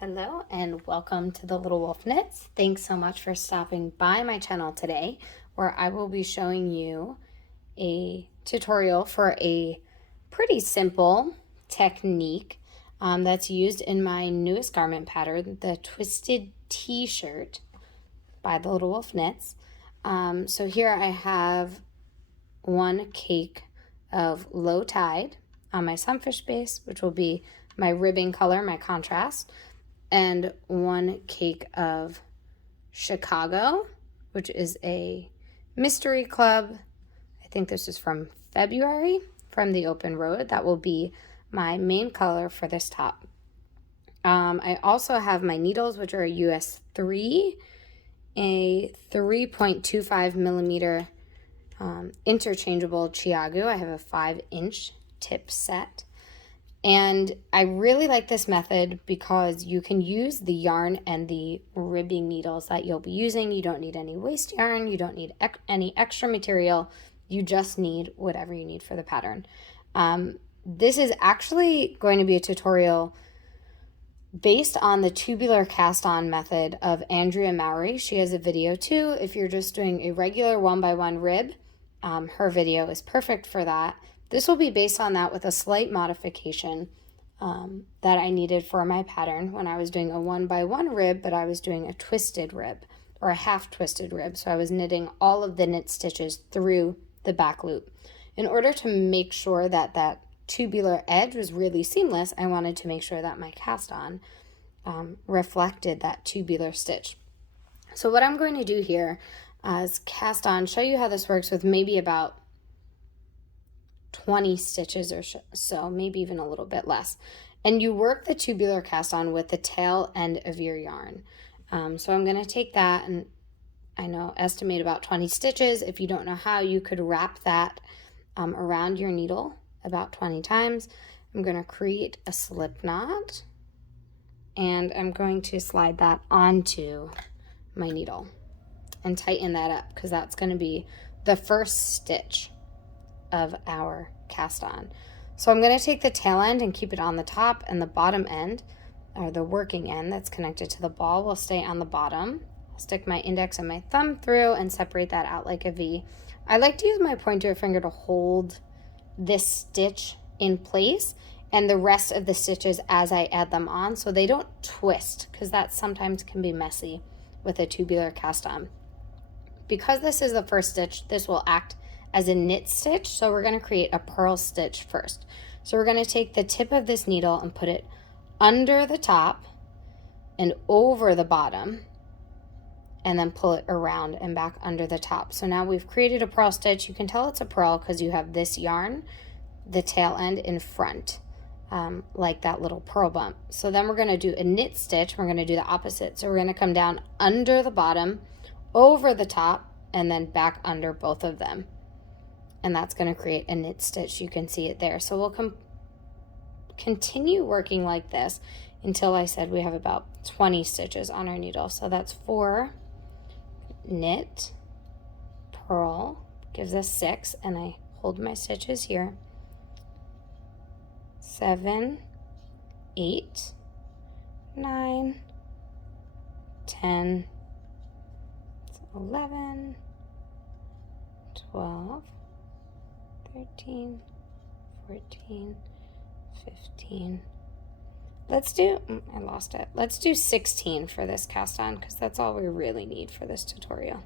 Hello and welcome to the Little Wolf Knits. Thanks so much for stopping by my channel today, where I will be showing you a tutorial for a pretty simple technique that's used in my newest garment pattern, the Twisted T-shirt by the Little Wolf Knits. So here I have one cake of Low Tide on my sunfish base, which will be my ribbing color, my contrast, and one cake of Chicago, which is a mystery club. I think this is from February from the Open Road. That will be my main color for this top. I also have my needles, which are a US 3, a 3.25 millimeter interchangeable Chiagu. I have a 5-inch tip set. And I really like this method because you can use the yarn and the ribbing needles that you'll be using. You don't need any waste yarn. You don't need any extra material. You just need whatever you need for the pattern. This is actually going to be a tutorial based on the tubular cast-on method of Andrea Mowry. She has a video too. If you're just doing a regular 1x1 rib, her video is perfect for that. This will be based on that with a slight modification that I needed for my pattern when I was doing a 1x1 rib, but I was doing a twisted rib or a half twisted rib. So I was knitting all of the knit stitches through the back loop. In order to make sure that that tubular edge was really seamless, I wanted to make sure that my cast on reflected that tubular stitch. So what I'm going to do here is cast on, show you how this works with maybe about 20 stitches or so, maybe even a little bit less. And you work the tubular cast on with the tail end of your yarn. So I'm going to take that and estimate about 20 stitches. If you don't know how, you could wrap that around your needle about 20 times. I'm going to create a slip knot and I'm going to slide that onto my needle and tighten that up because that's going to be the first stitch of our cast on. So I'm going to take the tail end and keep it on the top, and the bottom end, or the working end that's connected to the ball, will stay on the bottom. I'll stick my index and my thumb through and separate that out like a V. I like to use my pointer finger to hold this stitch in place and the rest of the stitches as I add them on so they don't twist, because that sometimes can be messy with a tubular cast on. Because this is the first stitch, this will act as a knit stitch, so we're going to create a purl stitch first. So we're going to take the tip of this needle and put it under the top and over the bottom, and then pull it around and back under the top. So now we've created a purl stitch. You can tell it's a purl because you have this yarn, the tail end in front, like that little purl bump. So then we're going to do a knit stitch. We're going to do the opposite. So we're going to come down under the bottom, over the top, and then back under both of them. And that's going to create a knit stitch. You can see it there. So we'll continue working like this until I said we have about 20 stitches on our needle. So that's 4 knit, purl, gives us 6, and I hold my stitches here. 7, 8, 9, 10, 11, 12, 13, 14, 15. Let's do, I lost it. Let's do 16 for this cast on because that's all we really need for this tutorial.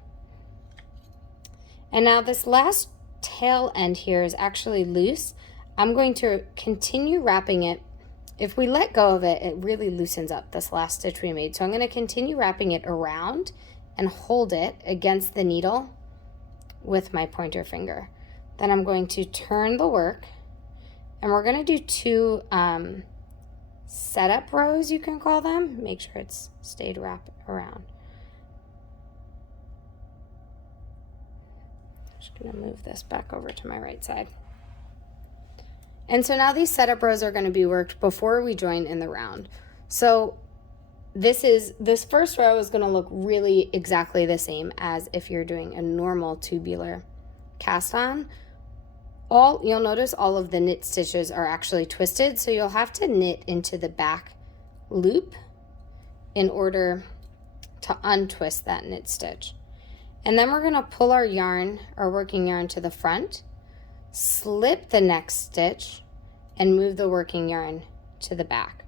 And now this last tail end here is actually loose. I'm going to continue wrapping it. If we let go of it, it really loosens up this last stitch we made. So I'm going to continue wrapping it around and hold it against the needle with my pointer finger. Then I'm going to turn the work, and we're going to do 2 setup rows, you can call them. Make sure it's stayed wrapped around. I'm just going to move this back over to my right side. And so now these setup rows are going to be worked before we join in the round. So this first row is going to look really exactly the same as if you're doing a normal tubular cast on. You'll notice all of the knit stitches are actually twisted, so you'll have to knit into the back loop in order to untwist that knit stitch. And then we're going to pull our yarn, our working yarn, to the front, slip the next stitch, and move the working yarn to the back.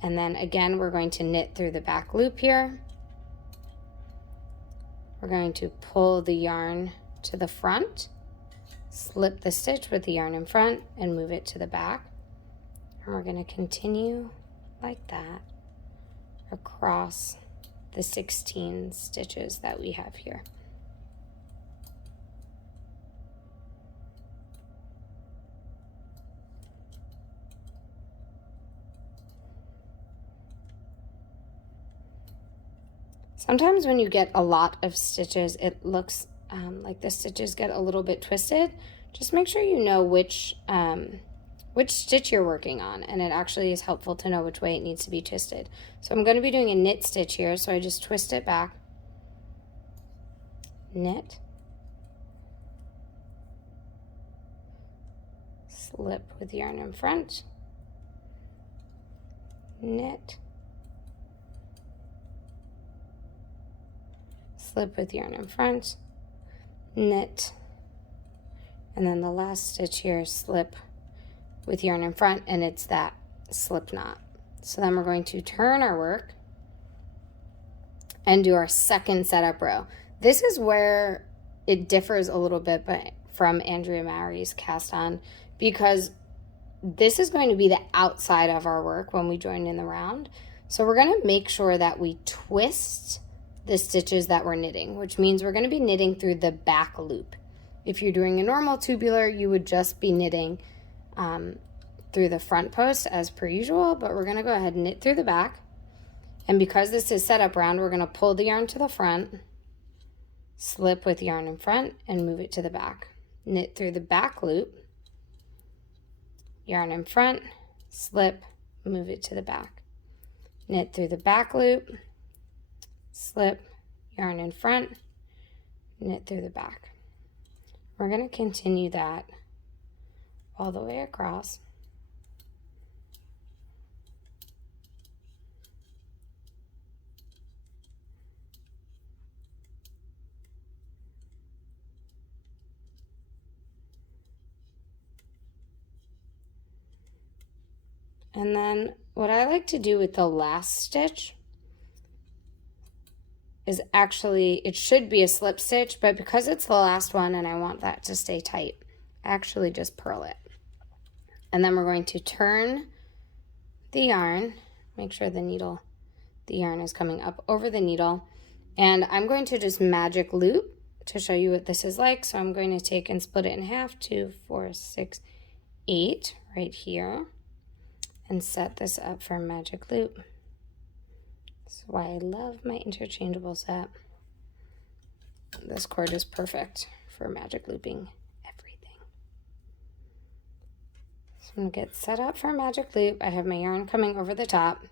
And then again, we're going to knit through the back loop here. We're going to pull the yarn to the front, slip the stitch with the yarn in front, and move it to the back. And we're going to continue like that across the 16 stitches that we have here. Sometimes when you get a lot of stitches, it looks like the stitches get a little bit twisted. Just make sure you know which stitch you're working on, and it actually is helpful to know which way it needs to be twisted. So I'm going to be doing a knit stitch here, so I just twist it back, knit, slip with yarn in front, knit, slip with yarn in front, knit, and then the last stitch here, slip with yarn in front, and it's that slip knot. So then we're going to turn our work and do our second setup row. This is where it differs a little bit from Andrea Mowry's cast on, because this is going to be the outside of our work when we join in the round. So we're going to make sure that we twist the stitches that we're knitting, which means we're going to be knitting through the back loop. If you're doing a normal tubular, you would just be knitting through the front post as per usual, but we're going to go ahead and knit through the back. And because this is setup round, we're going to pull the yarn to the front, slip with yarn in front, and move it to the back. Knit through the back loop, yarn in front, slip, move it to the back. Knit through the back loop, slip, yarn in front, knit through the back. We're going to continue that all the way across. And then what I like to do with the last stitch is actually, it should be a slip stitch, but because it's the last one and I want that to stay tight, I actually just purl it. And then we're going to turn the yarn, make sure the yarn is coming up over the needle, and I'm going to just magic loop to show you what this is like. So I'm going to take and split it in half, 2, 4, 6, 8 right here, and set this up for a magic loop. That's why I love my interchangeable set. This cord is perfect for magic looping everything. So I'm going to get set up for a magic loop. I have my yarn coming over the top,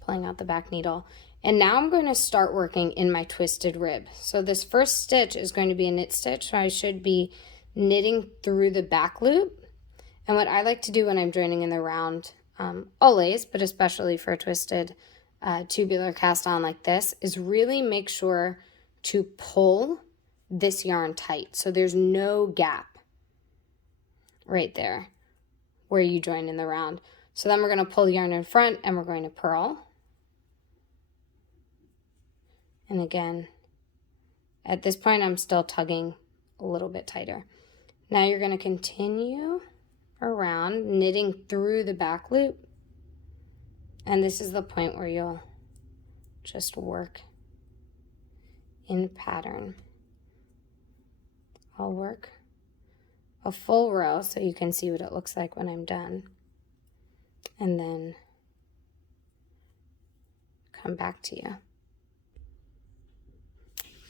pulling out the back needle, and now I'm going to start working in my twisted rib. So this first stitch is going to be a knit stitch, so I should be knitting through the back loop. And what I like to do when I'm joining in the round, always, but especially for a twisted tubular cast on like this, is really make sure to pull this yarn tight so there's no gap right there where you join in the round. So then we're going to pull yarn in front and we're going to purl. And again, at this point I'm still tugging a little bit tighter. Now you're going to continue around knitting through the back loop, and this is the point where you'll just work in pattern. I'll work a full row so you can see what it looks like when I'm done, and then come back to you.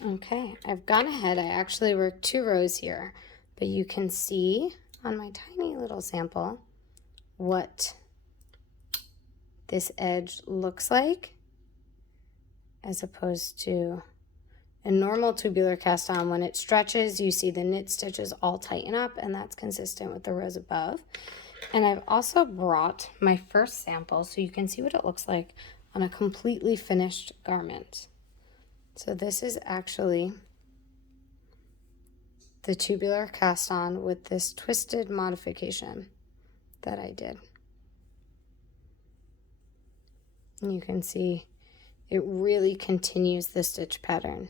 Okay, I've gone ahead. I actually worked 2 rows here, but you can see on my tiny little sample what this edge looks like as opposed to a normal tubular cast on. When it stretches, you see the knit stitches all tighten up, and that's consistent with the rows above. And I've also brought my first sample so you can see what it looks like on a completely finished garment. So this is actually the tubular cast on with this twisted modification that I did. And you can see it really continues the stitch pattern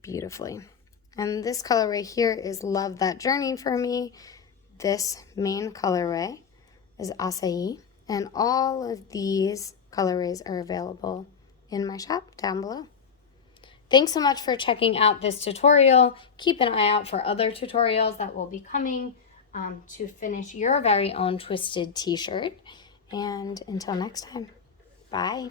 beautifully. And this colorway here is Love That Journey for me. This main colorway is Acai, and all of these colorways are available in my shop down below. Thanks so much for checking out this tutorial. Keep an eye out for other tutorials that will be coming to finish your very own twisted t-shirt. And until next time, bye.